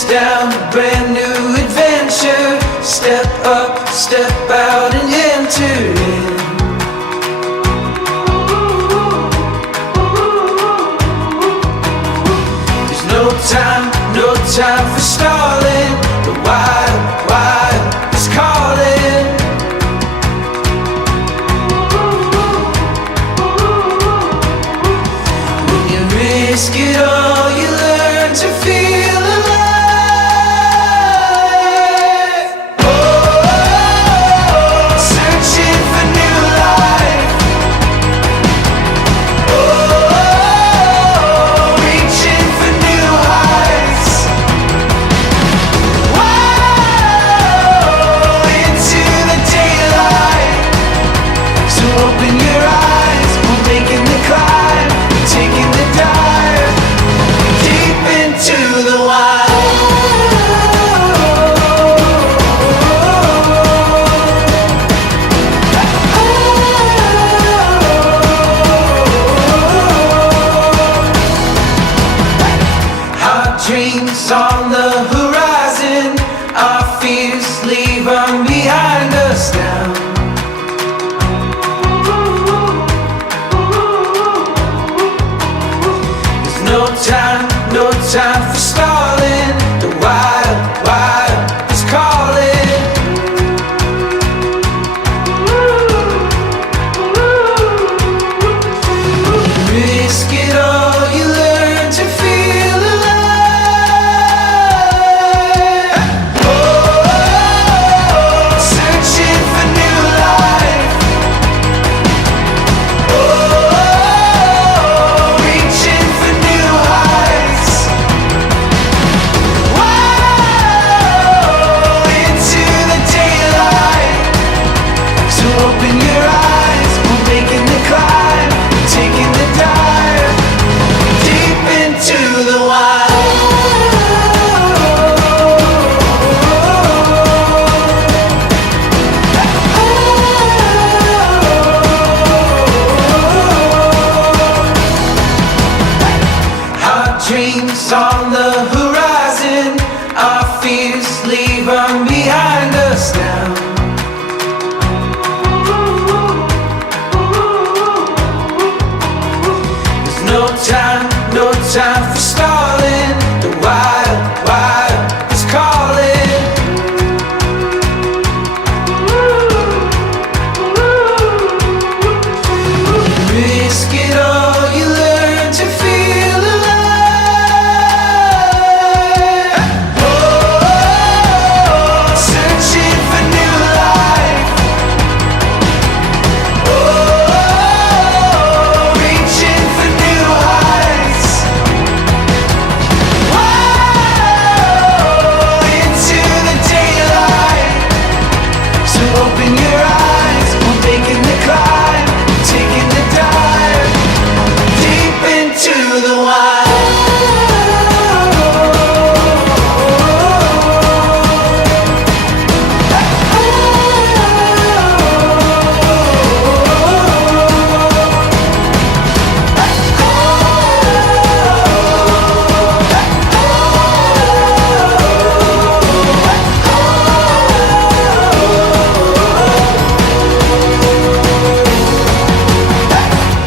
face down a brand new adventure. Step up, step out and enter in. There's no time for stalling. The wild is calling. When you risk it all, you learn to feel alive. Searching for new life. Reaching for new heights. Into the daylight. So open your eyes, we're making the climb, taking the dive, deep into the wild. Our dreams on the horizon, our fears leave them behind us now. There's no time for stalling. The wild is calling. Risk it all, you learn to feel alive. Searching for new life. Reaching for new heights. Into the daylight. So open your eyes, we're making the climb, taking the dive, deep into the wild. Our dreams on the horizon, our fears leave them behind us now. There's no time for stalling. The wild is calling. Risk it all, you learn to feel alive. Searching for new life. Reaching for new heights. Into the daylight. So open your eyes, we're making the climb, taking the dive, deep into the wild.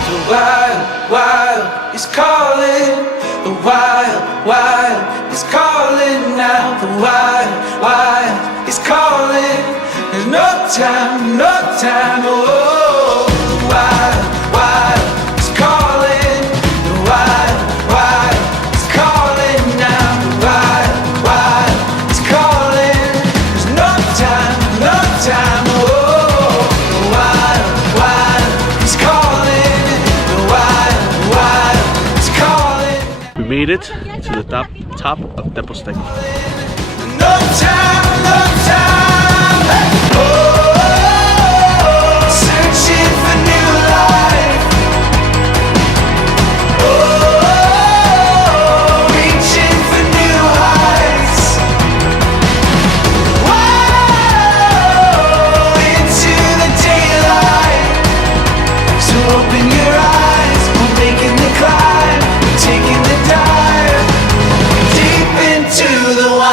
The wild is calling. The wild is calling now. The wild is calling. There's no time, oh. The wild is calling. The wild is calling now. The wild is calling. There's no time, oh. The wild is calling. The wild is calling. We made it to the top of Tepostec. No time. Searching for new life. Reaching for new heights. Into the daylight. So open your eyes, we're making the climb, taking the dive, deep into the wild.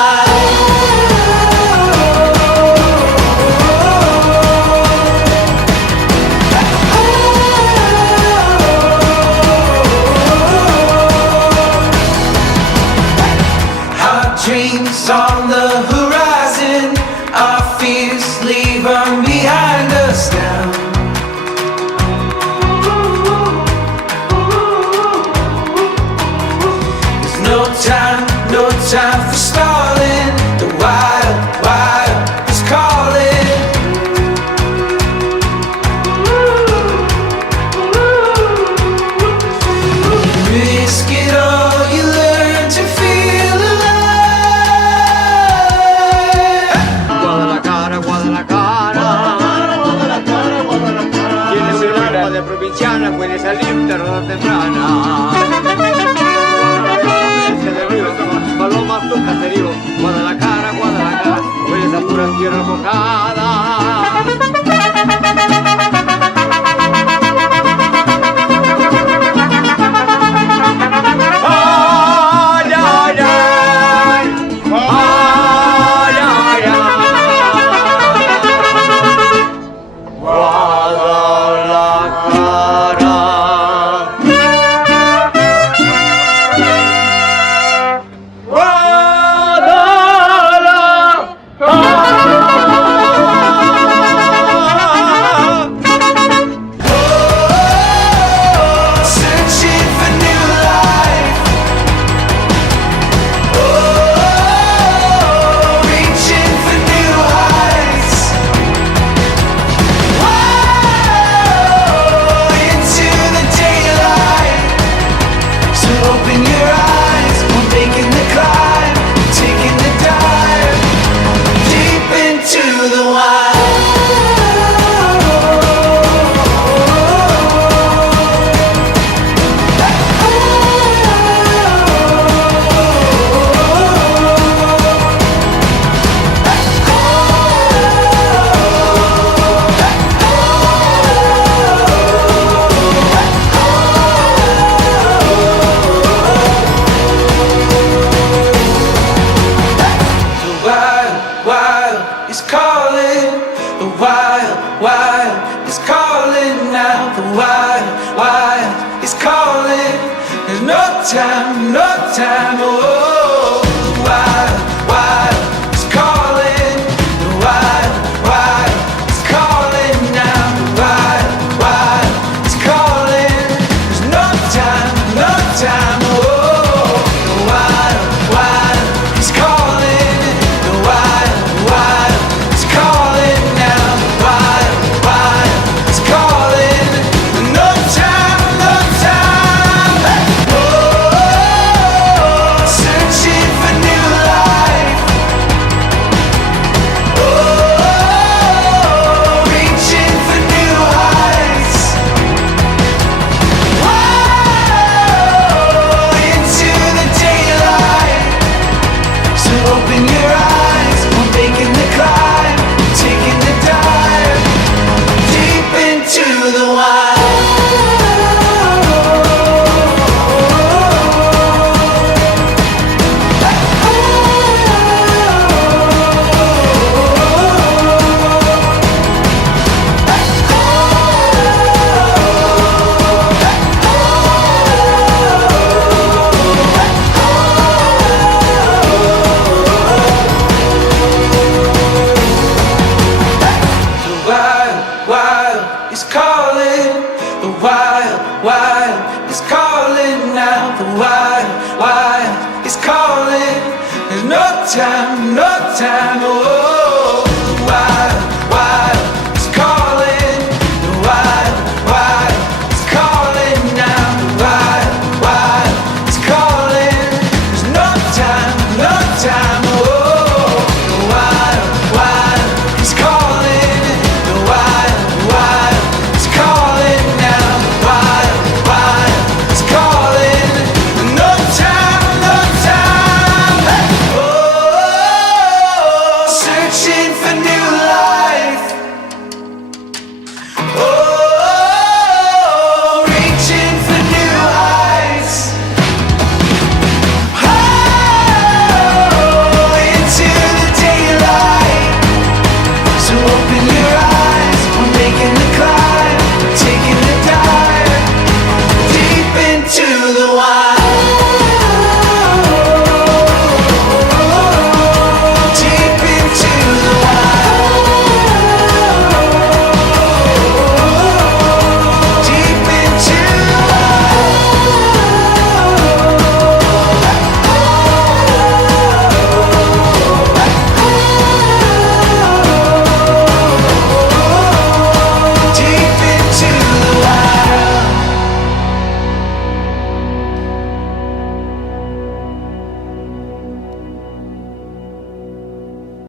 dreams on the horizon, our fears leave them behind us now. There's no time for stalling. The wild, wild is calling. Risk it all, you learn to feel alive. Guadalajara, Guadalajara. Tienes el alma de provinciana, puedes salir tarde o temprana. Palomas tu caserío, Guadalajara, Guadalajara, hueles a pura tierra mojada. Ay, ay, ay, ay, ay, ay. Guadalajara. Searching for new life. Reaching for new heights. Into the daylight. So open your eyes, we're making the climb, taking the dive deep into the wild. The wild, wild is calling. The wild, wild is calling now. The wild, wild is calling. There's no time, no time. Oh, the wild, wild is calling. The wild, wild is calling now. The wild, wild is calling. There's no time, no time. Oh, the wild, wild is calling. The wild, wild is calling now. The wild, wild is calling. No time, no time. Hey! Oh, searching for new life. Oh, reaching for new heights. Into the daylight. So open your eyes, we're making the climb, taking the dive deep into the wild. The wild, wild is calling. The wild, wild is calling now. The wild, wild is calling. There's no time, no time. Oh.